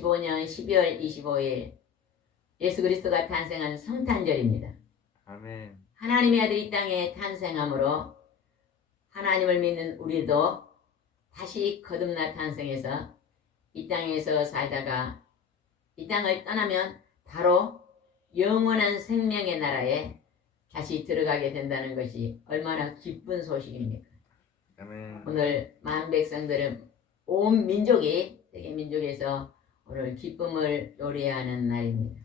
2025년 12월 25일 예수 그리스도가 탄생한 성탄절입니다. 아멘. 하나님의 아들이 이 땅에 탄생함으로 하나님을 믿는 우리도 다시 거듭나 탄생해서 이 땅에서 살다가 이 땅을 떠나면 바로 영원한 생명의 나라에 다시 들어가게 된다는 것이 얼마나 기쁜 소식입니까? 아멘. 오늘 만 백성들은 온 민족이 세계 민족에서 오늘 기쁨을 노래하는 날입니다.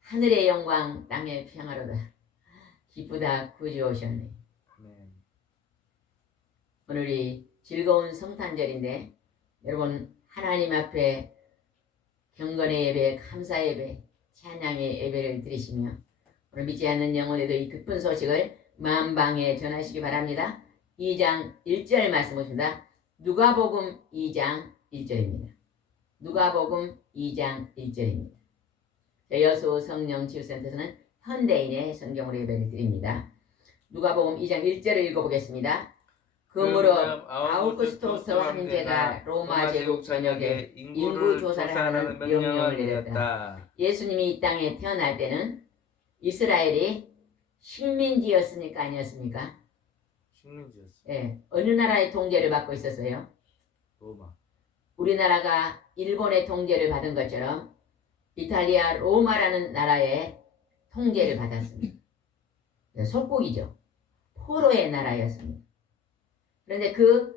하늘의 영광 땅의 평화로다. 기쁘다 구주 오셨네. 아멘. 오늘이 즐거운 성탄절인데 여러분 하나님 앞에 경건의 예배, 감사 예배, 찬양의 예배를 드리시며 오늘 믿지 않는 영혼에도 이 기쁜 소식을 만방에 전하시기 바랍니다. 2장 1절 말씀 보십니다. 누가복음 2장 1절입니다. 누가복음 2장 1절입니다. 여수 성령 치유센터에서는 현대인의 성경으로 예배를 드립니다. 누가복음 2장 1절을 읽어보겠습니다. 그러므로 아우구스토스 황제가 로마 제국 전역에 인구 조사를 하는 명령을 내렸다. 예수님이 이 땅에 태어날 때는 이스라엘이 식민지였습니까? 아니었습니까? 식민지였어. 예, 어느 나라의 통제를 받고 있었어요? 로마. 우리나라가 일본의 통제를 받은 것처럼 이탈리아 로마라는 나라의 통제를 받았습니다. 속국이죠. 포로의 나라였습니다. 그런데 그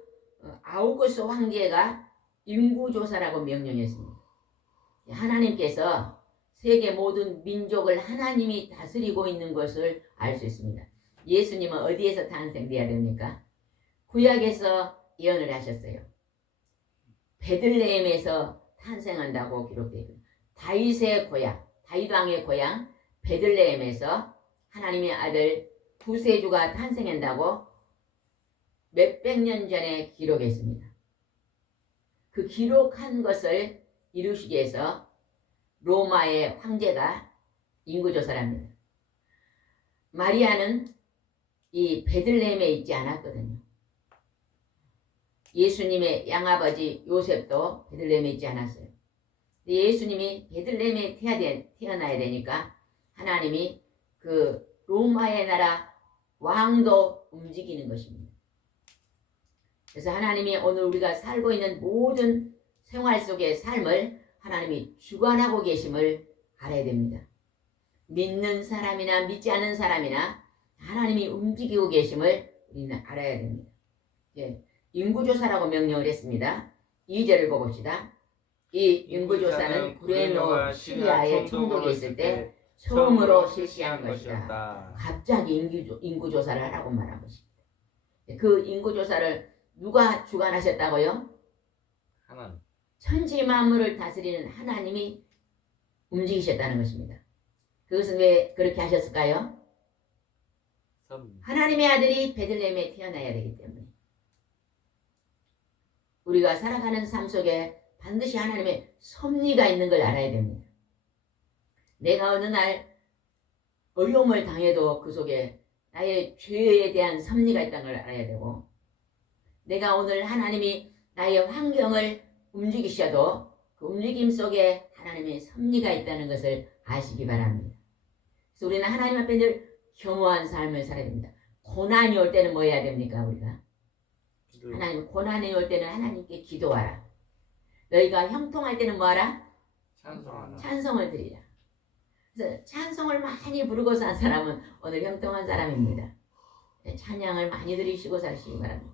아우구스 황제가 인구조사라고 명령했습니다. 하나님께서 세계 모든 민족을 하나님이 다스리고 있는 것을 알 수 있습니다. 예수님은 어디에서 탄생되어야 됩니까? 구약에서 예언을 하셨어요. 베들레헴에서 탄생한다고 기록되어 있습니다. 다윗의 고향, 다윗 왕의 고향 베들레헴에서 하나님의 아들 구세주가 탄생한다고 몇백 년 전에 기록했습니다. 그 기록한 것을 이루시기 위해서 로마의 황제가 인구조사랍니다. 마리아는 이 베들레헴에 있지 않았거든요. 예수님의 양아버지 요셉도 베들레헴에 있지 않았어요. 예수님이 베들레헴에 태어나야 되니까 하나님이 그 로마의 나라 왕도 움직이는 것입니다. 그래서 하나님이 오늘 우리가 살고 있는 모든 생활 속의 삶을 하나님이 주관하고 계심을 알아야 됩니다. 믿는 사람이나 믿지 않는 사람이나 하나님이 움직이고 계심을 우리는 알아야 됩니다. 예, 인구조사라고 명령을 했습니다. 2절을 보봅시다. 이 인구조사는 구레노 시리아의 총독이 있을 때 처음으로 실시한 것이다. 갑자기 인구조사를 하라고 말한 것입니다. 그 인구조사를 누가 주관하셨다고요? 하나님. 천지 만물을 다스리는 하나님이 움직이셨다는 것입니다. 그것은 왜 그렇게 하셨을까요? 하나님의 아들이 베들레헴에 태어나야 되기 때문에 우리가 살아가는 삶 속에 반드시 하나님의 섭리가 있는 걸 알아야 됩니다. 내가 어느 날 어려움을 당해도 그 속에 나의 죄에 대한 섭리가 있다는 걸 알아야 되고 내가 오늘 하나님이 나의 환경을 움직이셔도 그 움직임 속에 하나님의 섭리가 있다는 것을 아시기 바랍니다. 그래서 우리는 하나님 앞에 늘 겸허한 삶을 살아야 됩니다. 고난이 올 때는 뭐 해야 됩니까? 우리가 하나님 고난이 올 때는 하나님께 기도하라. 너희가 형통할 때는 뭐하라? 찬송하라. 찬송을 드리라. 그래서 찬송을 많이 부르고 산 사람은 오늘 형통한 사람입니다. 찬양을 많이 드리시고 사시기 바랍니다.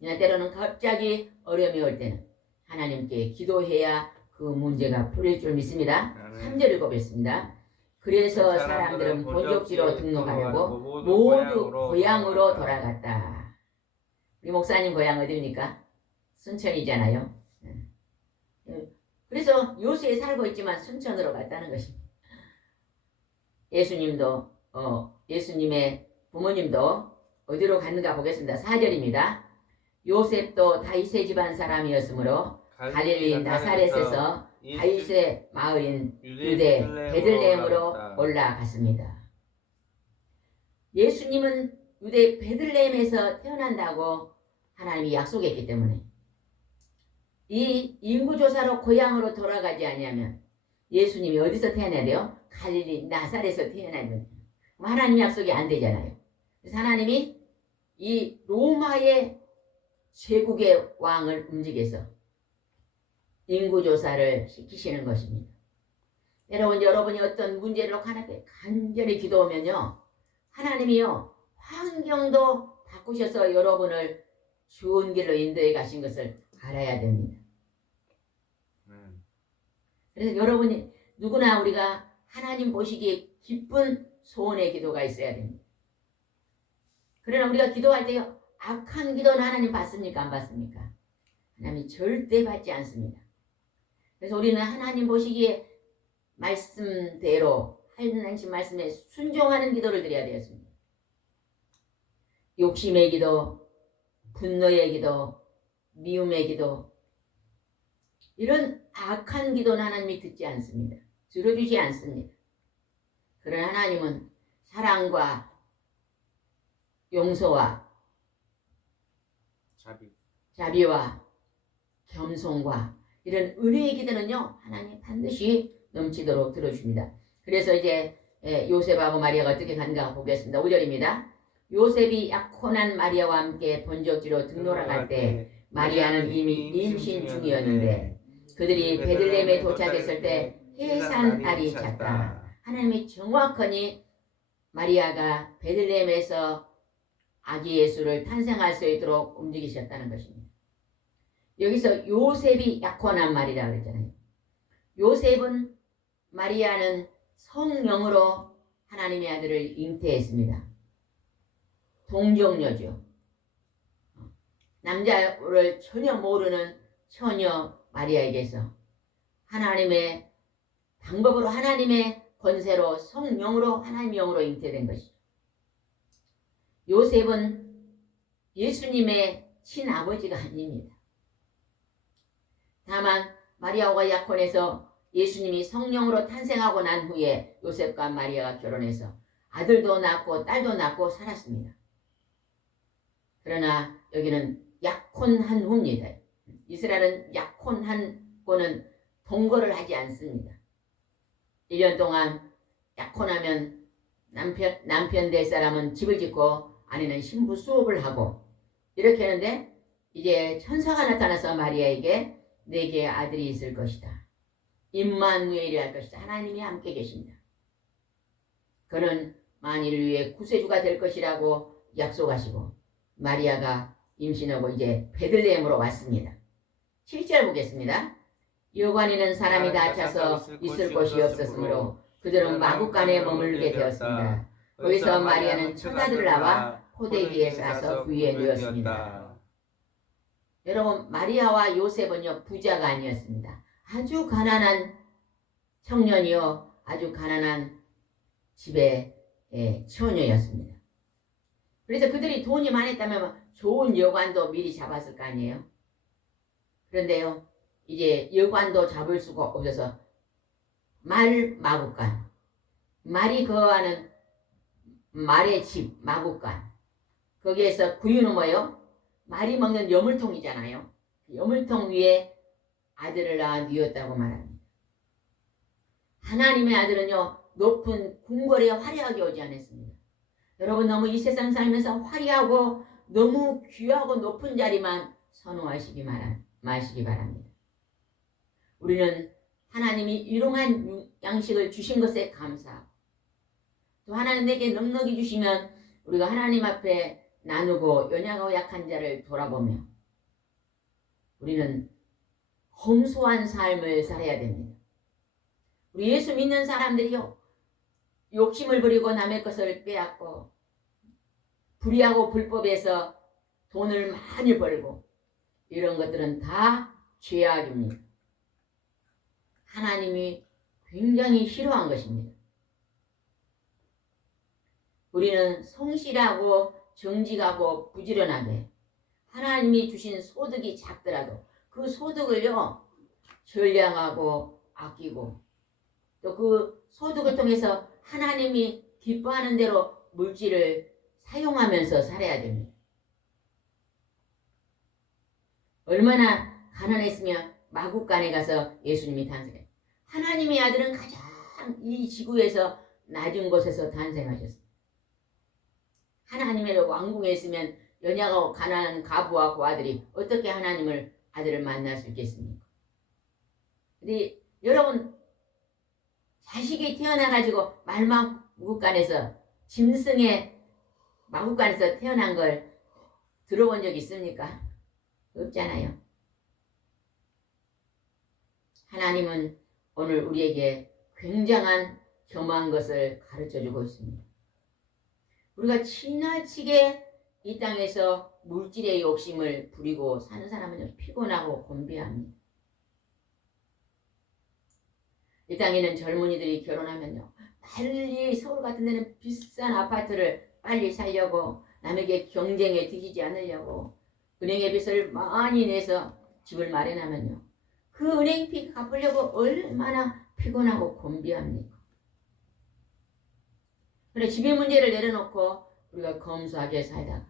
때로는 갑자기 어려움이 올 때는 하나님께 기도해야 그 문제가 풀릴 줄 믿습니다. 3절 읽어보겠습니다. 그래서 사람들은 본적지로 등록하려고 모두 고향으로 돌아갔다. 우리 목사님 고향 어디입니까? 순천이잖아요. 그래서 요새에 살고 있지만 순천으로 갔다는 것입니다. 예수님의 부모님도 어디로 갔는가 보겠습니다. 4절입니다. 요셉도 다윗의 집안 사람이었으므로 갈릴리 나사렛에서 다윗의 마을인 유대 베들레헴으로 올라갔습니다. 예수님은 유대 베들레헴에서 태어난다고 하나님이 약속했기 때문에 이 인구조사로 고향으로 돌아가지 아니하면 예수님이 어디서 태어나야 돼요? 갈릴리 나사렛에서 태어나야 돼요. 하나님 약속이 안 되잖아요. 그래서 하나님이 이 로마의 제국의 왕을 움직여서 인구조사를 시키시는 것입니다. 여러분이 어떤 문제를 하나님께 간절히 기도하면요, 하나님이요 환경도 바꾸셔서 여러분을 좋은 길로 인도해 가신 것을 알아야 됩니다. 그래서 여러분이 누구나 우리가 하나님 보시기에 기쁜 소원의 기도가 있어야 됩니다. 그러나 우리가 기도할 때 악한 기도는 하나님 받습니까? 안 받습니까? 하나님이 절대 받지 않습니다. 그래서 우리는 하나님 보시기에 말씀대로 하나님 말씀에 순종하는 기도를 드려야 되었습니다. 욕심의 기도, 분노의 기도, 미움의 기도, 이런 악한 기도는 하나님이 듣지 않습니다. 들어주지 않습니다. 그러나 하나님은 사랑과 용서와 자비와 겸손과 이런 은혜의 기도는요, 하나님 반드시 넘치도록 들어줍니다. 그래서 이제 요셉하고 마리아가 어떻게 간가 보겠습니다. 5절입니다. 요셉이 약혼한 마리아와 함께 본적지로 등록할 때 마리아는 이미 임신 중이었는데 그들이 베들레헴에 도착했을 때 해산날이 찼다. 하나님이 정확하니 마리아가 베들레헴에서 아기 예수를 탄생할 수 있도록 움직이셨다는 것입니다. 여기서 요셉이 약혼한 말이라고 그랬잖아요. 요셉은 마리아는 성령으로 하나님의 아들을 잉태했습니다. 동정녀죠. 남자를 전혀 모르는 처녀 마리아에게서 하나님의 방법으로 하나님의 권세로 성령으로 하나님의 영으로 잉태된 것이죠. 요셉은 예수님의 친아버지가 아닙니다. 다만 마리아와 약혼해서 예수님이 성령으로 탄생하고 난 후에 요셉과 마리아가 결혼해서 아들도 낳고 딸도 낳고 살았습니다. 그러나 여기는 약혼한 후입니다. 이스라엘은 약혼한고는 동거를 하지 않습니다. 1년 동안 약혼하면 남편 될 사람은 집을 짓고 아내는 신부 수업을 하고 이렇게 하는데 이제 천사가 나타나서 마리아에게 내게 아들이 있을 것이다. 임마누엘이 할 것이다. 하나님이 함께 계신다. 그는 만일 위해 구세주가 될 것이라고 약속하시고 마리아가 임신하고 이제 베들레헴으로 왔습니다. 7절 보겠습니다. 여관에는 사람이 다 차서 있을 곳이 없었으므로 그들은 마구간에 머물게 되었습니다. 거기서 마리아는 처자들을 낳아 포대기에 싸서 위에 놓였습니다. 여러분, 마리아와 요셉은요 부자가 아니었습니다. 아주 가난한 청년이요 아주 가난한 집의 처녀였습니다. 그래서 그들이 돈이 많았다면 좋은 여관도 미리 잡았을 거 아니에요. 그런데요 이제 여관도 잡을 수가 없어서 마구간, 말이 거하는 말의 집 마구간, 거기에서 구유는 뭐예요? 말이 먹는 여물통이잖아요. 여물통 위에 아들을 낳아 누웠다고 말합니다. 하나님의 아들은요 높은 궁궐에 화려하게 오지 않았습니다. 여러분, 너무 이 세상 살면서 화려하고 너무 귀하고 높은 자리만 선호하시기 마시기 바랍니다. 우리는 하나님이 일용한 양식을 주신 것에 감사하고 또 하나님 내게 넉넉히 주시면 우리가 하나님 앞에 나누고 연약하고 약한 자를 돌아보며 우리는 검소한 삶을 살아야 됩니다. 우리 예수 믿는 사람들이요, 욕심을 부리고 남의 것을 빼앗고 불의하고 불법에서 돈을 많이 벌고 이런 것들은 다 죄악입니다. 하나님이 굉장히 싫어한 것입니다. 우리는 성실하고 정직하고 부지런하게 하나님이 주신 소득이 작더라도 그 소득을요 전량하고 아끼고 또 그 소득을 통해서 하나님이 기뻐하는 대로 물질을 사용하면서 살아야 됩니다. 얼마나 가난했으면 마국간에 가서 예수님이 탄생해요. 하나님의 아들은 가장 이 지구에서 낮은 곳에서 탄생하셨어요. 하나님의 왕궁에 있으면 연약하고 가난한 가부와 고아들이 어떻게 하나님을 아들을 만날 수 있겠습니까? 근데 여러분 자식이 태어나가지고 말마국간에서 짐승의 마국간에서 태어난 걸 들어본 적 있습니까? 없잖아요. 하나님은 오늘 우리에게 굉장한 겸한 것을 가르쳐주고 있습니다. 우리가 지나치게 이 땅에서 물질의 욕심을 부리고 사는 사람은 피곤하고 곤비합니다. 이 땅에는 젊은이들이 결혼하면요 빨리 서울 같은 데는 비싼 아파트를 빨리 살려고 남에게 경쟁에 뒤지지 않으려고 은행의 빚을 많이 내서 집을 마련하면요 그 은행빚 갚으려고 얼마나 피곤하고 곤비합니까? 그래 집의 문제를 내려놓고 우리가 검소하게 살다가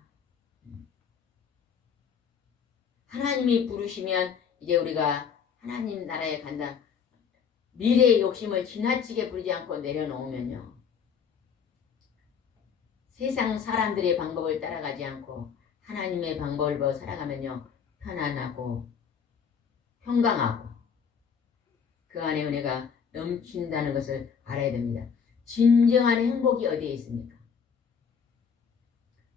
하나님이 부르시면 이제 우리가 하나님 나라에 간다. 미래의 욕심을 지나치게 부리지 않고 내려놓으면요 세상 사람들의 방법을 따라가지 않고 하나님의 방법을 살아가면요 편안하고 평강하고 그 안에 은혜가 넘친다는 것을 알아야 됩니다. 진정한 행복이 어디에 있습니까?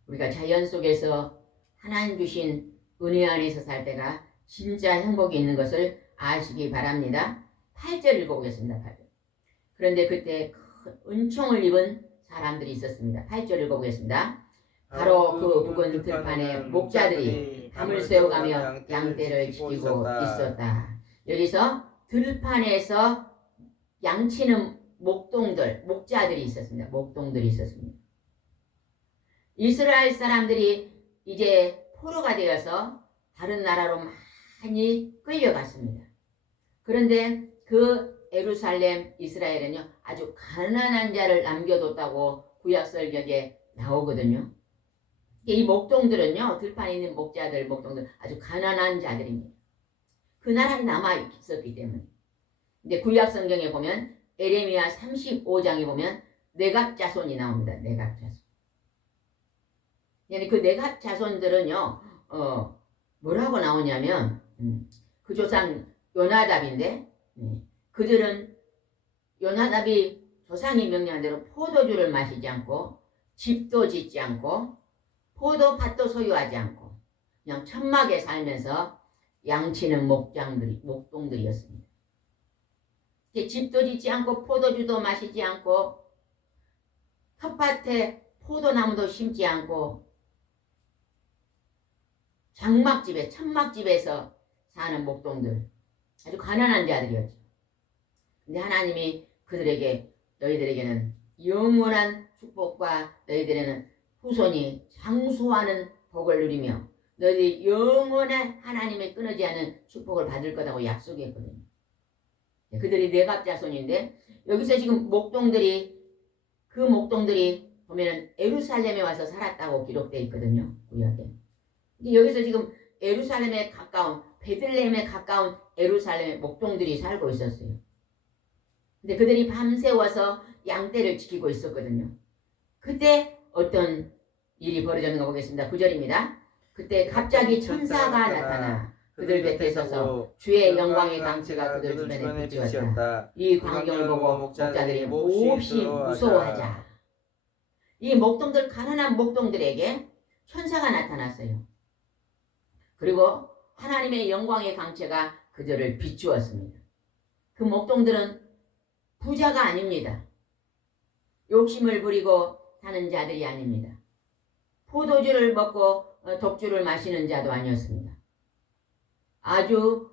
우리가 자연 속에서 하나님 주신 은혜 안에서 살 때가 진짜 행복이 있는 것을 아시기 바랍니다. 8절 읽어보겠습니다. 8절. 그런데 그때 큰 은총을 입은 사람들이 있었습니다. 8절 읽어보겠습니다. 바로 그 묵은 들판에 목자들이 담을 세워가며 양떼를 지키고 있었다. 여기서 들판에서 양치는 목자들이 있었습니다. 목동들이 있었습니다. 이스라엘 사람들이 이제 포로가 되어서 다른 나라로 많이 끌려갔습니다. 그런데 그 예루살렘 이스라엘은요 아주 가난한 자를 남겨뒀다고 구약설경에 나오거든요. 이 목동들은요 들판에 있는 목동들 아주 가난한 자들입니다. 그 나라에 남아 있었기 때문에. 근데 구약성경에 보면 에레미야 35장에 보면 네갑 자손이 나옵니다. 네갑 자손. 그 네갑 자손들은요 뭐라고 나오냐면 그 조상 요나답인데 그들은 요나답이 조상이 명령한 대로 포도주를 마시지 않고 집도 짓지 않고 포도밭도 소유하지 않고 그냥 천막에 살면서 양치는 목동들이었습니다. 집도 짓지 않고 포도주도 마시지 않고 텃밭에 포도나무도 심지 않고 장막집에 천막집에서 사는 목동들 아주 가난한 자들이었죠. 근데 하나님이 그들에게 너희들에게는 영원한 축복과 너희들에는 후손이 장수하는 복을 누리며 너희들이 영원한 하나님의 끊어지 않은 축복을 받을 거라고 약속했거든요. 그들이 네갑 자손인데 여기서 지금 그 목동들이 보면은 예루살렘에 와서 살았다고 기록되어 있거든요. 구약에. 여기서 지금 예루살렘에 가까운 베들레헴에 가까운 예루살렘에 목동들이 살고 있었어요. 근데 그들이 밤새워서 양떼를 지키고 있었거든요. 그때 어떤 일이 벌어졌는 거 보겠습니다. 9절입니다. 그때 갑자기 천사가 나타나 그들 곁에 서서 주의 영광의 강체가 그들 주변에 비추었다. 이 광경을 보고 목자들이 몹시 무서워하자. 이 목동들, 가난한 목동들에게 천사가 나타났어요. 그리고 하나님의 영광의 강체가 그들을 비추었습니다. 그 목동들은 부자가 아닙니다. 욕심을 부리고 사는 자들이 아닙니다. 포도주를 먹고 독주를 마시는 자도 아니었습니다. 아주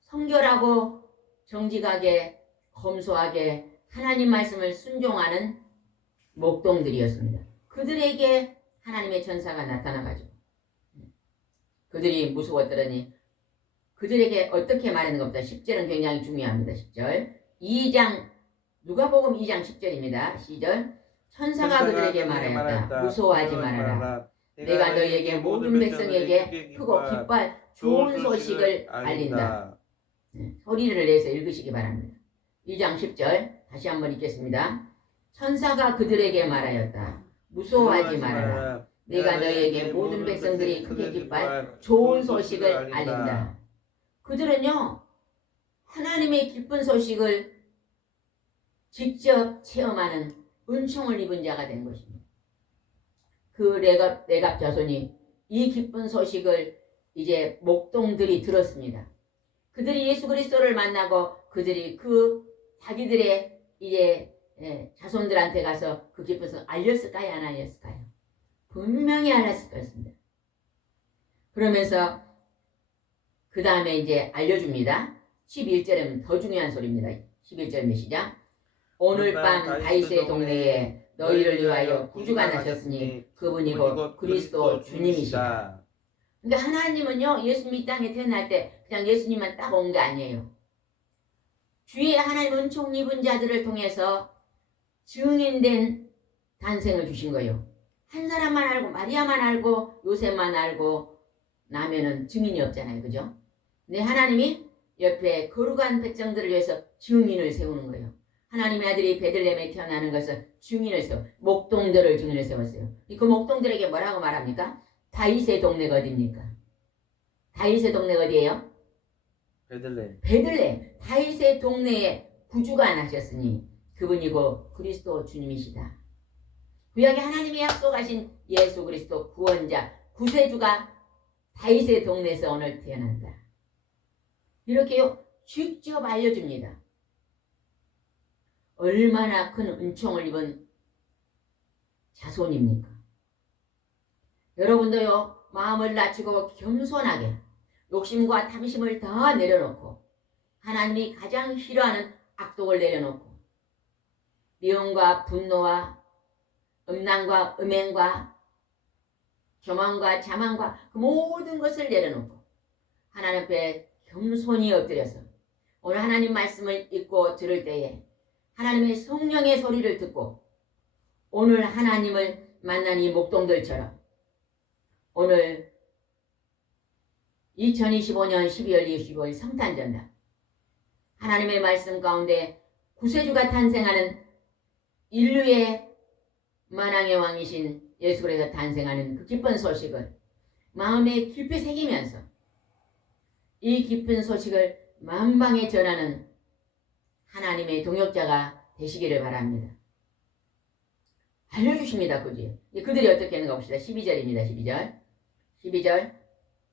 성결하고 정직하게 검소하게 하나님 말씀을 순종하는 목동들이었습니다. 그들에게 하나님의 천사가 나타나가지고 그들이 무서웠더니 그들에게 어떻게 말하는 것보다 10절은 굉장히 중요합니다. 10절 2장 누가복음 2장 10절입니다. 시절 천사가 그들에게 말하였다. 무서워하지 말아라. 내가 너희에게 모든 백성에게 크고 기뻐할 좋은 소식을 알린다. 소리를 내서 읽으시기 바랍니다. 2장 10절 다시 한번 읽겠습니다. 천사가 그들에게 말하였다. 무서워하지 말아라. 내가 너희에게 모든 백성들이 크게 기뻐할 좋은 소식을 알린다. 그들은요, 하나님의 기쁜 소식을 직접 체험하는 은총을 입은 자가 된 것입니다. 그 레갑 자손이 이 기쁜 소식을 이제 목동들이 들었습니다. 그들이 예수 그리스도를 만나고 그들이 그 자기들의 이제 자손들한테 가서 그 기쁜 소식을 알렸을까요? 안 알렸을까요? 분명히 알렸을 것입니다. 그러면서 그 다음에 이제 알려줍니다. 11절은 더 중요한 소리입니다. 11절입니다. 시작. 오늘 밤 다윗의 동네에 너희를 위하여 구주가 나셨으니 그분이 곧 그리스도 주님이시다. 그러니까 하나님은요, 예수님 이 땅에 태어날 때 그냥 예수님만 딱 온 게 아니에요. 주의 하나님 은총 입은 자들을 통해서 증인된 탄생을 주신 거예요. 한 사람만 알고 마리아만 알고 요셉만 알고 나면은 증인이 없잖아요. 그죠? 근데 하나님이 옆에 거룩한 백성들을 위해서 증인을 세우는 거예요. 하나님의 아들이 베들레헴에 태어나는 것을 증인을 세워 목동들을 증인을 세웠어요. 그 목동들에게 뭐라고 말합니까? 다윗의 동네가 어디입니까? 다윗의 동네가 어디예요? 베들레헴. 다윗의 동네에 구주가 나셨으니 그분이 곧 그리스도 주님이시다. 구약에 하나님이 약속하신 예수 그리스도 구원자 구세주가 다윗의 동네에서 오늘 태어난다. 이렇게요 직접 알려줍니다. 얼마나 큰 은총을 입은 자손입니까? 여러분도요 마음을 낮추고 겸손하게 욕심과 탐심을 다 내려놓고 하나님이 가장 싫어하는 악독을 내려놓고 미움과 분노와 음란과 음행과 교만과 자만과 그 모든 것을 내려놓고 하나님 앞에 겸손히 엎드려서 오늘 하나님 말씀을 읽고 들을 때에 하나님의 성령의 소리를 듣고 오늘 하나님을 만난 이 목동들처럼 오늘 2025년 12월 25일 성탄전날 하나님의 말씀 가운데 구세주가 탄생하는 인류의 만왕의 왕이신 예수 그리스도가 탄생하는 그 기쁜 소식을 마음에 깊이 새기면서 이 기쁜 소식을 만방에 전하는 하나님의 동역자가 되시기를 바랍니다. 알려주십니다. 그들이 어떻게 하는가 봅시다. 12절입니다. 12절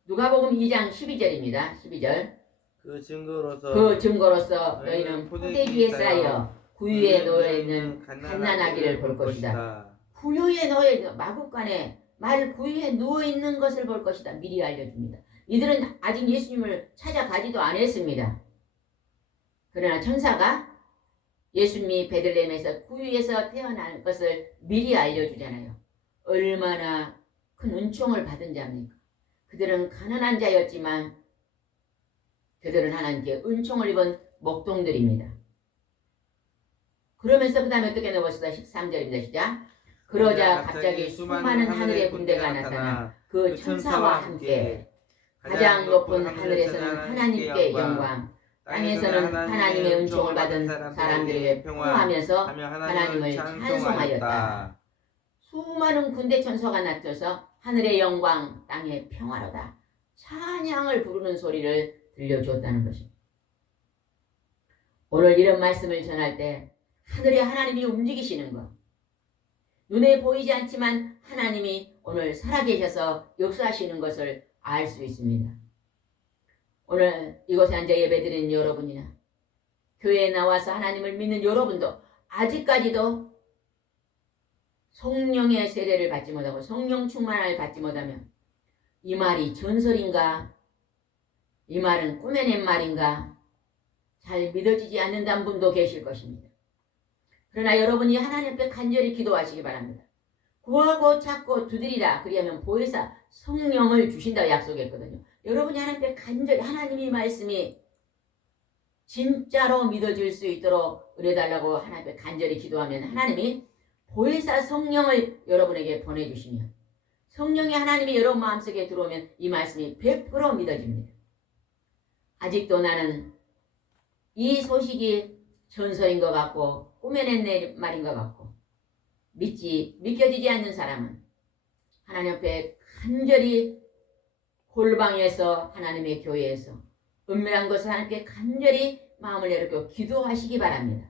누가복음 2장 12절입니다. 12절 그 증거로서 너희는 포대주에 쌓여 구유에 놓여있는 갓난아기를 볼 것이다. 구유에 놓여있는 마구간에 말 구유에 누워있는 것을 볼 것이다. 미리 알려줍니다. 이들은 아직 예수님을 찾아가지도 않았습니다. 그러나 천사가 예수님이 베들레헴에서 구유에서 태어날 것을 미리 알려주잖아요. 얼마나 큰 은총을 받은 자입니까? 그들은 가난한 자였지만 그들은 하나님께 은총을 입은 목동들입니다. 그러면서 그 다음에 어떻게 넣어봅시다. 13절입니다. 시작. 그러자 갑자기 수많은 하늘의 군대가 나타나 그 천사와 함께 가장 높은 하늘에서는 하나님께 영광, 땅에서는 하나님의 은총을 받은 사람들에게 평화하면서 하나님을 찬송하였다. 수많은 군대 천사가 나타서 하늘의 영광 땅의 평화로다 찬양을 부르는 소리를 들려주었다는 것입니다. 오늘 이런 말씀을 전할 때 하늘에 하나님이 움직이시는 것, 눈에 보이지 않지만 하나님이 오늘 살아계셔서 역사하시는 것을 알 수 있습니다. 오늘 이곳에 앉아 예배드리는 여러분이나 교회에 나와서 하나님을 믿는 여러분도 아직까지도 성령의 세례를 받지 못하고 성령 충만을 받지 못하면 이 말이 전설인가? 이 말은 꾸며낸 말인가? 잘 믿어지지 않는다는 분도 계실 것입니다. 그러나 여러분이 하나님 앞에 간절히 기도하시기 바랍니다. 구하고 찾고 두드리라 그리하면 보혜사 성령을 주신다고 약속했거든요. 여러분이 하나님 앞에 간절히 하나님의 말씀이 진짜로 믿어질 수 있도록 은혜달라고 하나님 앞에 간절히 기도하면 하나님이 보혜사 성령을 여러분에게 보내주시면 성령의 하나님이 여러분 마음속에 들어오면 이 말씀이 100% 믿어집니다. 아직도 나는 이 소식이 전설인 것 같고 꾸며낸 말인 것 같고 믿겨지지 않는 사람은 하나님 앞에 간절히 골방에서 하나님의 교회에서 은밀한 것을 하나님께 간절히 마음을 열고 기도하시기 바랍니다.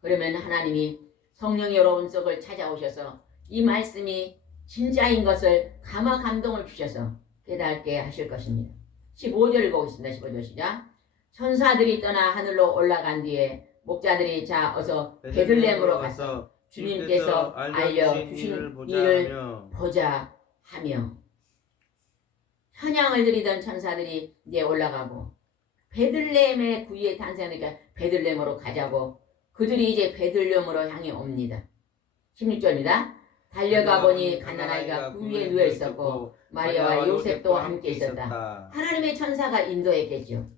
그러면 하나님이 성령이 여러분 속을 찾아오셔서 이 말씀이 진짜인 것을 감화 감동을 주셔서 깨닫게 하실 것입니다. 15절 읽어보겠습니다. 15절 시작. 천사들이 떠나 하늘로 올라간 뒤에 목자들이 자 어서 베들레헴으로 가서 주님께서 알려주신 일을 보자 하며 찬양을 드리던 천사들이 이제 올라가고 베들레헴의 구유에 탄생하니까 베들레헴으로 가자고 그들이 이제 베들레헴으로 향해 옵니다. 16절입니다. 달려가 보니 갓난아이가 구유에 누워 있었고 마리아와 요셉도 함께 있었다. 하나님의 천사가 인도했겠죠.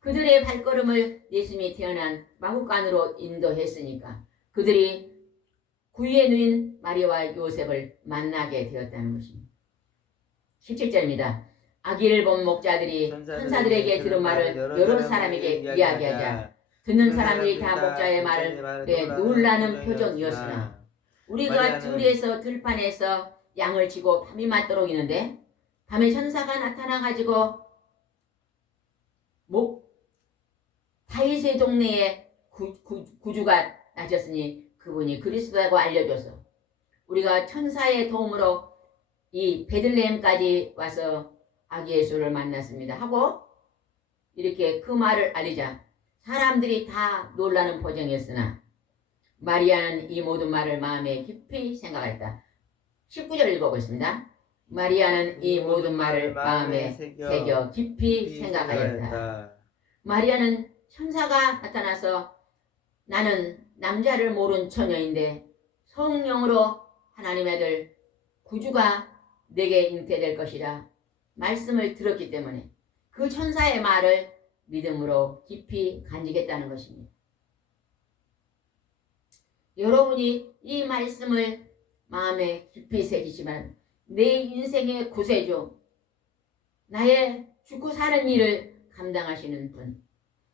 그들의 발걸음을 예수님이 태어난 마구간으로 인도했으니까 그들이 구유에 누인 마리아와 요셉을 만나게 되었다는 것입니다. 17절입니다. 아기를 본 목자들이 천사들에게 들은 말을 여러 사람에게 이야기하자 듣는 사람들이 다 목자의 말을 놀라는 표정이었으나 우리가 들에서 들판에서 양을 치고 밤이 맞도록 있는데 밤에 천사가 나타나가지고 다윗의 동네에 구주가 나셨으니 그분이 그리스도라고 알려줘서 우리가 천사의 도움으로 이 베들레헴까지 와서 아기 예수를 만났습니다 하고 이렇게 그 말을 알리자 사람들이 다 놀라는 표정이었으나 마리아는 이 모든 말을 마음에 깊이 생각했다. 19절 읽어보겠습니다. 마리아는 이 모든 말을 마음에 새겨 깊이 생각하였다. 마리아는 천사가 나타나서 나는 남자를 모른 처녀인데 성령으로 하나님의 아들 구주가 내게 잉태될 것이라 말씀을 들었기 때문에 그 천사의 말을 믿음으로 깊이 간직했다는 것입니다. 여러분이 이 말씀을 마음에 깊이 새기시면 내 인생의 구세주, 나의 죽고 사는 일을 감당하시는 분,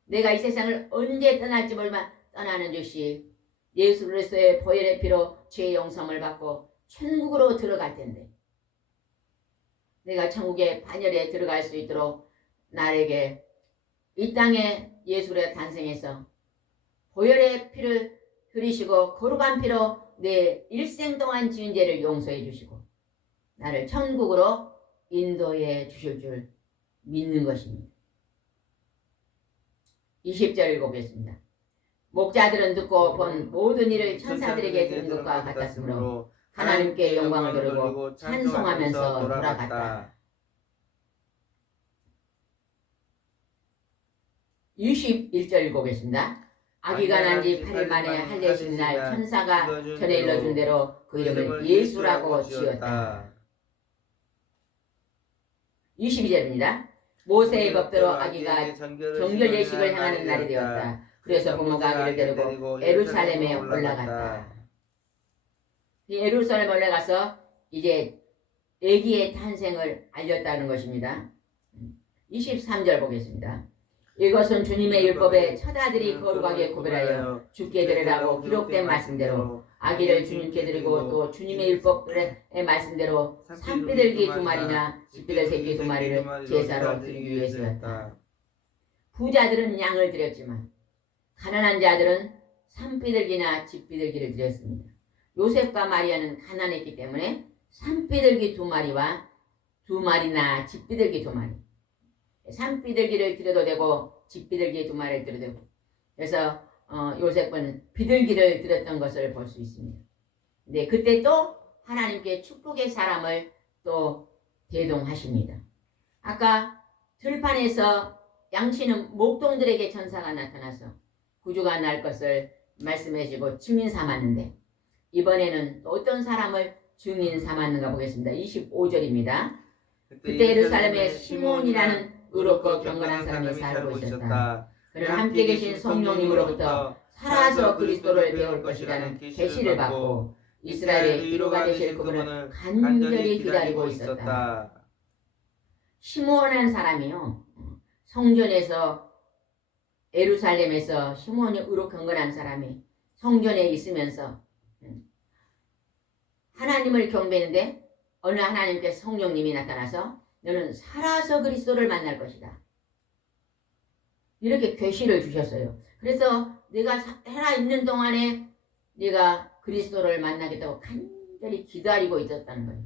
내가 이 세상을 언제 떠날지 몰라 떠나는 즉시 예수 그리스도의 보혈의 피로 죄의 용서를 받고 천국으로 들어갈 텐데 내가 천국의 반열에 들어갈 수 있도록 나에게 이 땅에 예수 그리스도가 탄생해서 보혈의 피를 흘리시고 거룩한 피로 내 일생 동안 지은 죄를 용서해 주시고 나를 천국으로 인도해 주실 줄 믿는 것입니다. 20절 읽어보겠습니다. 목자들은 듣고 본 모든 일을 천사들에게 들은 것과 같았으므로 하나님께 영광을 돌리고 찬송하면서 돌아갔다. 21절 읽어보겠습니다. 아기가 난 지 8일 만에 할례식 날 천사가 전에 일러준 대로 그 이름을 예수라고 지었다. 22절입니다. 모세의 법대로 아기가 정결 예식을 향하는 날이 되었다. 그래서 부모가 아기를 데리고 예루살렘에 올라갔다. 예루살렘에 올라가서 이제 아기의 탄생을 알렸다는 것입니다. 23절 보겠습니다. 이것은 주님의 율법에 처자들이 거룩하게 구별하여 죽게 되리라고 기록된 말씀대로 아기를 주님께 드리고 또 주님의 율법의 말씀대로 산비둘기 2마리나 집비들 새끼 2마리를 제사로 드리기 위해서였다. 부자들은 양을 드렸지만 가난한 자들은 산비둘기나 집비둘기를 드렸습니다. 요셉과 마리아는 가난했기 때문에 산비둘기 2마리와 2마리나 집비둘기 2마리, 산비둘기를 드려도 되고 집비둘기 2마리를 드려도 되고, 그래서 요셉은 비둘기를 드렸던 것을 볼 수 있습니다. 네, 그때 또 하나님께 축복의 사람을 또 대동하십니다. 아까 들판에서 양치는 목동들에게 천사가 나타나서 구주가 날 것을 말씀해주고 증인 삼았는데, 이번에는 또 어떤 사람을 증인 삼았는가 보겠습니다. 25절입니다. 그때 예루살렘에 시몬이라는 의롭고 경건한 사람이 살고 있었다. 그는 함께 계신 성령님으로부터 살아서 그리스도를 배울 것이라는 계시를 받고 이스라엘의 위로가 되실 그분을 간절히 기다리고 있었다. 시몬이라는 사람이요, 성전에서 예루살렘에서 시몬이 의롭고 경건한 사람이 성전에 있으면서 하나님을 경배했는데 어느 하나님께서 성령님이 나타나서 너는 살아서 그리스도를 만날 것이다, 이렇게 계시를 주셨어요. 그래서 내가 살아있는 동안에 네가 그리스도를 만나겠다고 간절히 기다리고 있었다는 거예요.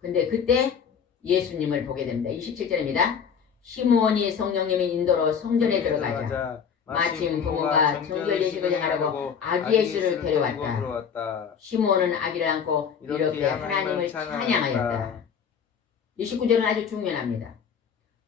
근데 그때 예수님을 보게 됩니다. 27절입니다. 시므온이 성령님의 인도로 성전에 들어가자 마침 부모가 정결 예식을 행하려고 아기 예수를 데려왔다. 시므온은 아기를 안고 이렇게 하나님을 찬양하였다. 29절은 아주 중요합니다.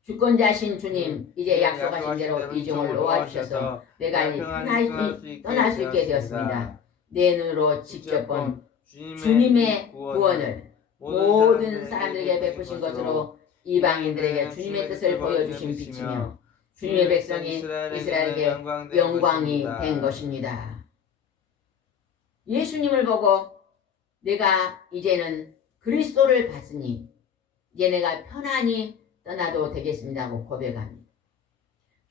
주권자신 주님, 이제 약속하신 대로 이종을 놓아주셔서 내가 편안히 떠날 수 있게 되었습니다. 내 눈으로 직접 본 주님의 구원을 모든 사람들에게 베푸신 것으로 이방인들에게 주님의 뜻을 보여주신 빛이며 주님의 백성이 이스라엘에게 영광이 된 것입니다. 예수님을 보고 내가 이제는 그리스도를 봤으니 이제 내가 편안히 떠나도 되겠습니다 하고 고백합니다.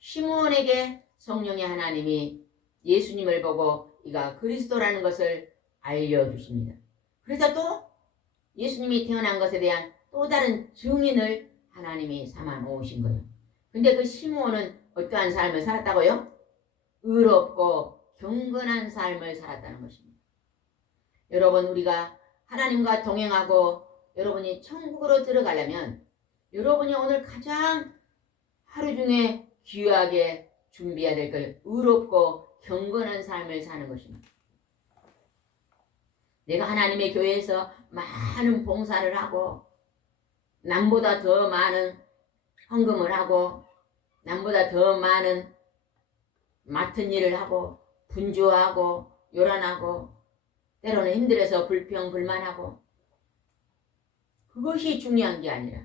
시므온에게 성령의 하나님이 예수님을 보고 이가 그리스도라는 것을 알려주십니다. 그래서 또 예수님이 태어난 것에 대한 또 다른 증인을 하나님이 삼아 놓으신 거예요. 근데 그 시므온은 어떠한 삶을 살았다고요? 의롭고 경건한 삶을 살았다는 것입니다. 여러분, 우리가 하나님과 동행하고 여러분이 천국으로 들어가려면 여러분이 오늘 가장 하루 중에 귀하게 준비해야 될 것은 의롭고 경건한 삶을 사는 것입니다. 내가 하나님의 교회에서 많은 봉사를 하고 남보다 더 많은 헌금을 하고 남보다 더 많은 맡은 일을 하고 분주하고 요란하고 때로는 힘들어서 불평불만하고, 그것이 중요한 게 아니라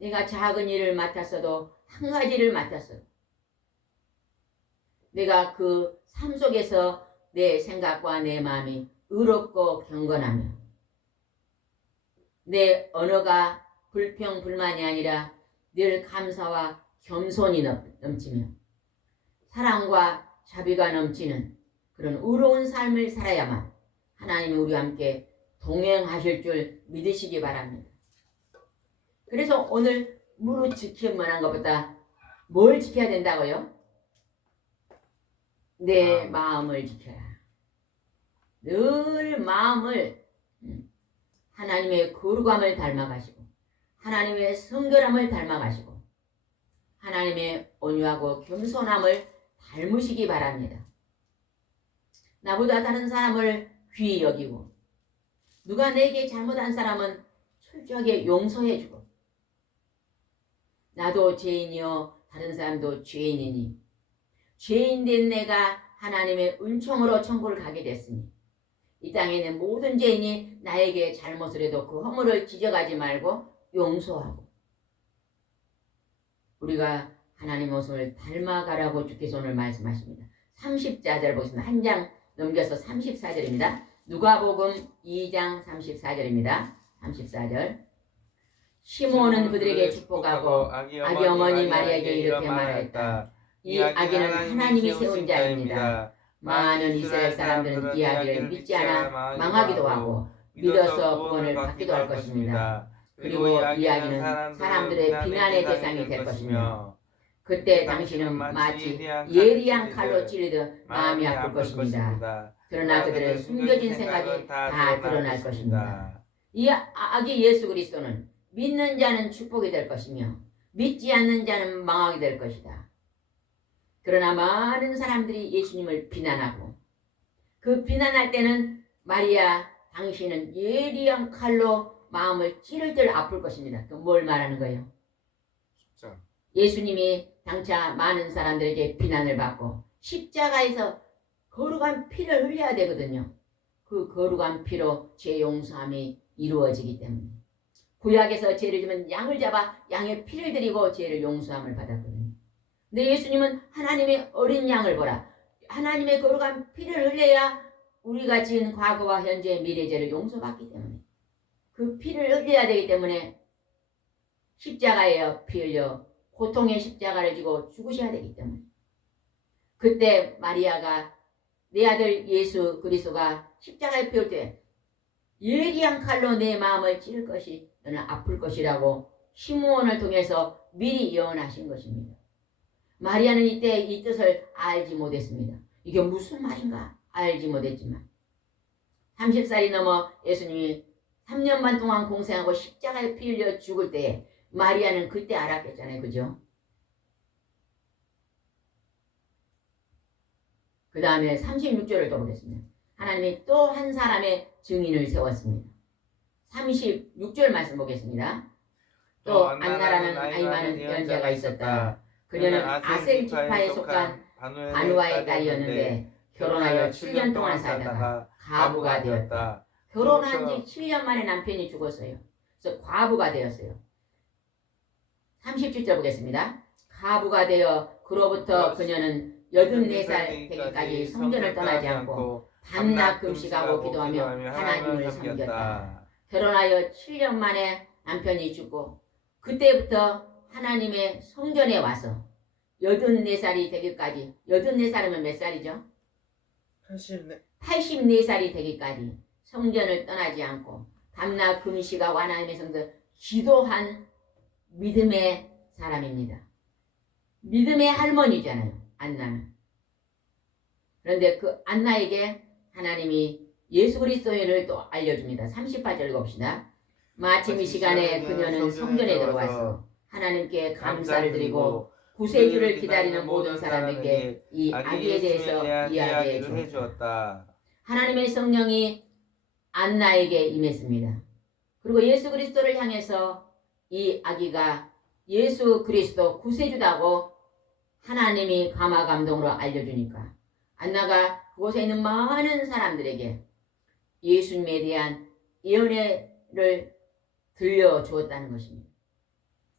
내가 작은 일을 맡았어도 한 가지를 맡았어도 내가 그 삶 속에서 내 생각과 내 마음이 의롭고 경건하며 내 언어가 불평불만이 아니라 늘 감사와 겸손이 넘치며 사랑과 자비가 넘치는 그런 의로운 삶을 살아야만 하나님이 우리와 함께 동행하실 줄 믿으시기 바랍니다. 그래서 오늘 무릇 지키면 한 것보다 뭘 지켜야 된다고요? 내 마음을 지켜라. 늘 마음을 하나님의 거룩함을 닮아가시고 하나님의 성결함을 닮아가시고 하나님의 온유하고 겸손함을 닮으시기 바랍니다. 나보다 다른 사람을 귀히 여기고 누가 내게 잘못한 사람은 철저하게 용서해주고 나도 죄인이요 다른 사람도 죄인이니 죄인된 내가 하나님의 은총으로 천국을 가게 됐으니 이 땅에 있는 모든 죄인이 나에게 잘못을 해도 그 허물을 지적하지 말고 용서하고 우리가 하나님의 모습을 닮아가라고 주께서 오늘 말씀하십니다. 30절 보겠습니다. 한 장 넘겨서 34절입니다. 누가복음 2장 34절입니다. 34절. 시므온은 그들에게 축복하고 아기 어머니 마리아에게 이렇게 말하였다. 이 아기는 하나님이 세운 자입니다. 많은 이스라엘 사람들은 이야기를 믿지 않아 망하기도 하고 믿어서 구원을 받기도 할 것입니다. 그리고 이야기는 사람들의 비난의 대상이 될 것이며 그때 당신은 마치 예리한 칼로 찌르듯 마음이 아플 것입니다. 그러나 그들의 숨겨진 생각이 다 드러날 것입니다. 이 아기 예수 그리스도는 믿는 자는 축복이 될 것이며 믿지 않는 자는 망하게 될 것이다. 그러나 많은 사람들이 예수님을 비난하고 그 비난할 때는 마리아 당신은 예리한 칼로 마음을 찌를 듯 아플 것입니다. 그 뭘 말하는 거예요? 십자가. 예수님이 장차 많은 사람들에게 비난을 받고 십자가에서 거룩한 피를 흘려야 되거든요. 그 거룩한 피로 죄 용서함이 이루어지기 때문에 구약에서 죄를 지면 양을 잡아 양의 피를 드리고 죄를 용서함을 받았거든요. 근데 예수님은 하나님의 어린 양을 보라. 하나님의 거룩한 피를 흘려야 우리가 지은 과거와 현재의 미래 죄를 용서받기 때문에 그 피를 흘려야 되기 때문에 십자가에 피 흘려 고통의 십자가를 지고 죽으셔야 되기 때문에 그때 마리아가 내 아들 예수 그리스도가 십자가에 피 흘릴 때 예리한 칼로 내 마음을 찌를 것이 너는 아플 것이라고 시므온을 통해서 미리 예언하신 것입니다. 마리아는 이때 이 뜻을 알지 못했습니다. 이게 무슨 말인가 알지 못했지만 30살이 넘어 예수님이 3년 반 동안 공생하고 십자가에 피 흘려 죽을 때에 마리아는 그때 알았겠잖아요. 그죠? 그 다음에 36절을 또 보겠습니다. 하나님이 또 한 사람의 증인을 세웠습니다. 36절 말씀 보겠습니다. 또 안나라는 아이 많은 연자가 있었다. 그녀는 아셀 지파에 속한 바누아의 딸이었는데 결혼하여 7년 동안 살다가 과부가 되었다. 결혼한 지 7년 만에 남편이 죽었어요. 그래서 과부가 되었어요. 37절 보겠습니다. 과부가 되어 그로부터 그녀는 84살 되기까지 성전을 떠나지 않고 밤낮 금식하고 기도하며 하나님을 섬겼다. 결혼하여 7년 만에 남편이 죽고 그때부터 하나님의 성전에 와서 84살이 되기까지 84살이면 몇 살이죠? 84살이 되기까지 성전을 떠나지 않고 밤낮 금식하고 하나님의 성전 기도한 믿음의 사람입니다. 믿음의 할머니잖아요. 안나는. 그런데 그 안나에게 하나님이 예수 그리스도를 또 알려줍니다. 38절 읽읍시다. 마침 이 시간에 그녀는 성전에 들어와서 하나님께 감사를 드리고 구세주를 기다리는 모든 사람에게 이 아기에 대해서 이야기해 주었다. 하나님의 성령이 안나에게 임했습니다. 그리고 예수 그리스도를 향해서 이 아기가 예수 그리스도 구세주다고 하나님이 감화 감동으로 알려주니까 안나가 그곳에 있는 많은 사람들에게 예수님에 대한 예언을 들려주었다는 것입니다.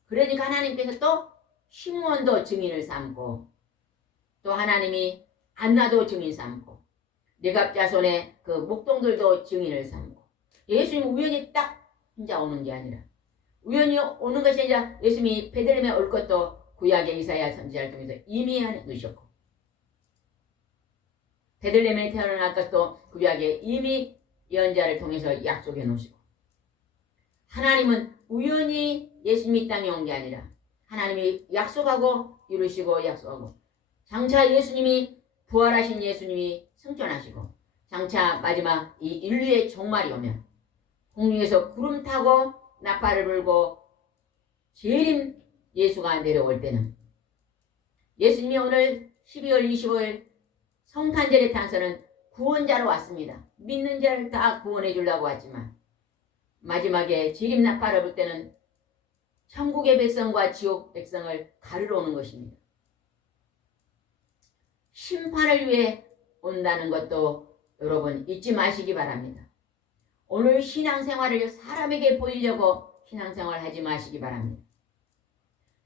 그러니까 하나님께서 또 시므온도 증인을 삼고 또 하나님이 안나도 증인 삼고 레갑 자손의 그 목동들도 증인을 삼고 예수님 우연히 딱 혼자 오는 게 아니라 우연히 오는 것이 아니라 예수님이 베들레헴에 올 것도 구약의 이사야 선지자를 통해서 이미 해놓으셨고 베들레헴에 태어날 것도 구약에 이미 예언자를 통해서 약속해 놓으시고 하나님은 우연히 예수님이 땅에 온 게 아니라 하나님이 약속하고 이루시고 약속하고 장차 예수님이 부활하신 예수님이 승천하시고 장차 마지막 이 인류의 종말이 오면 공중에서 구름 타고 나팔을 불고 재림 예수가 내려올 때는 예수님이 오늘 12월 25일 성탄절의 탄선은 구원자로 왔습니다. 믿는 자를 다 구원해 주려고 왔지만 마지막에 재림 나팔을 불 때는 천국의 백성과 지옥 백성을 가르러 오는 것입니다. 심판을 위해 온다는 것도 여러분 잊지 마시기 바랍니다. 오늘 신앙생활을 사람에게 보이려고 신앙생활 하지 마시기 바랍니다.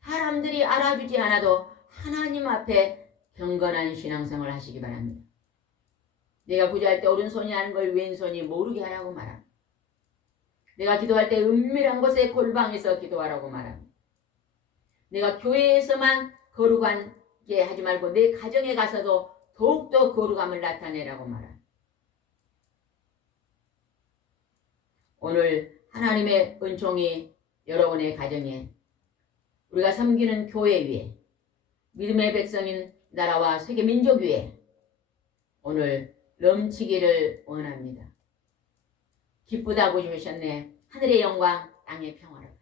사람들이 알아주지 않아도 하나님 앞에 경건한 신앙생활 하시기 바랍니다. 내가 구제할 때 오른손이 하는 걸 왼손이 모르게 하라고 말합니다. 내가 기도할 때 은밀한 곳에 골방에서 기도하라고 말합니다. 내가 교회에서만 거룩하게 하지 말고 내 가정에 가서도 더욱더 거룩함을 나타내라고 말합니다. 오늘 하나님의 은총이 여러분의 가정에, 우리가 섬기는 교회 위에, 믿음의 백성인 나라와 세계 민족 위에 오늘 넘치기를 원합니다. 기쁘다고 주셨네. 하늘의 영광, 땅의 평화로다.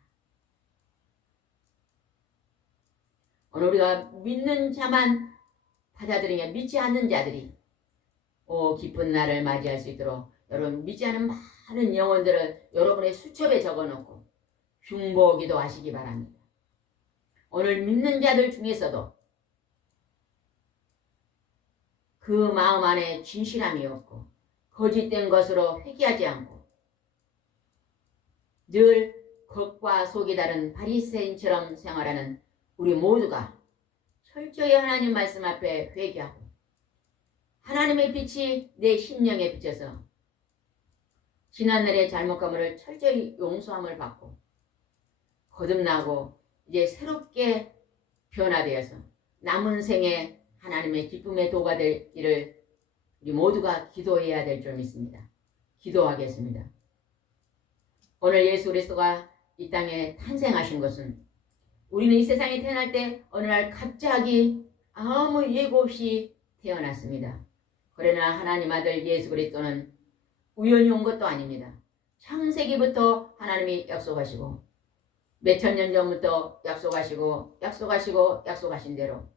오늘 우리가 믿는 자만 받아들이냐, 믿지 않는 자들이 기쁜 날을 맞이할 수 있도록 여러분 믿지 않은 많은 영혼들을 여러분의 수첩에 적어놓고 중보기도 하시기 바랍니다. 오늘 믿는 자들 중에서도 그 마음 안에 진실함이 없고 거짓된 것으로 회개하지 않고 늘 겉과 속이 다른 바리새인처럼 생활하는 우리 모두가 철저히 하나님 말씀 앞에 회개하고 하나님의 빛이 내 심령에 비쳐서 지난날의 잘못감을 철저히 용서함을 받고 거듭나고 이제 새롭게 변화되어서 남은 생에 하나님의 기쁨의 도가 될 일을 우리 모두가 기도해야 될 줄 믿습니다. 기도하겠습니다. 오늘 예수 그리스도가 이 땅에 탄생하신 것은 우리는 이 세상에 태어날 때 어느 날 갑자기 아무 예고 없이 태어났습니다. 그러나 하나님 아들 예수 그리스도는 우연히 온 것도 아닙니다. 창세기부터 하나님이 약속하시고 몇천 년 전부터 약속하신 대로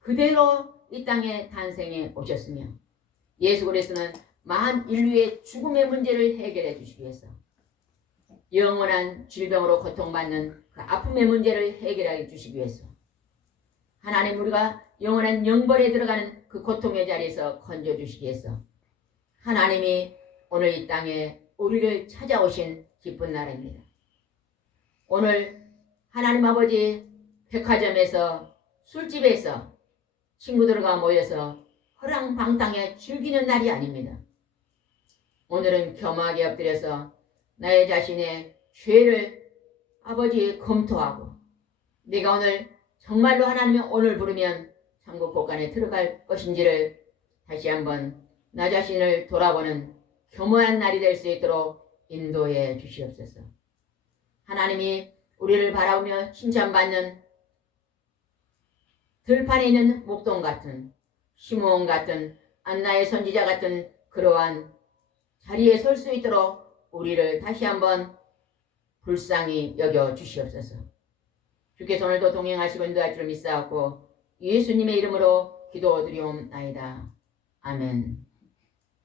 그대로 이 땅에 탄생해 오셨으며 예수 그리스도는 만 인류의 죽음의 문제를 해결해 주시기 위해서 영원한 질병으로 고통받는 그 아픔의 문제를 해결해 주시기 위해서 하나님 우리가 영원한 영벌에 들어가는 그 고통의 자리에서 건져주시기 위해서 하나님이 오늘 이 땅에 우리를 찾아오신 기쁜 날입니다. 오늘 하나님 아버지 백화점에서 술집에서 친구들과 모여서 허랑방탕에 즐기는 날이 아닙니다. 오늘은 겸하게 엎드려서 나의 자신의 죄를 아버지 검토하고 내가 오늘 정말로 하나님이 오늘 부르면 천국 곳간에 들어갈 것인지를 다시 한번 나 자신을 돌아보는 겸허한 날이 될 수 있도록 인도해 주시옵소서. 하나님이 우리를 바라보며 칭찬받는 들판에 있는 목동 같은 시므온 같은 안나의 선지자 같은 그러한 자리에 설 수 있도록 우리를 다시 한번 불쌍히 여겨 주시옵소서. 주께서 오늘도 동행하시고 인도할 줄 믿사옵고 예수님의 이름으로 기도드리옵나이다. 아멘.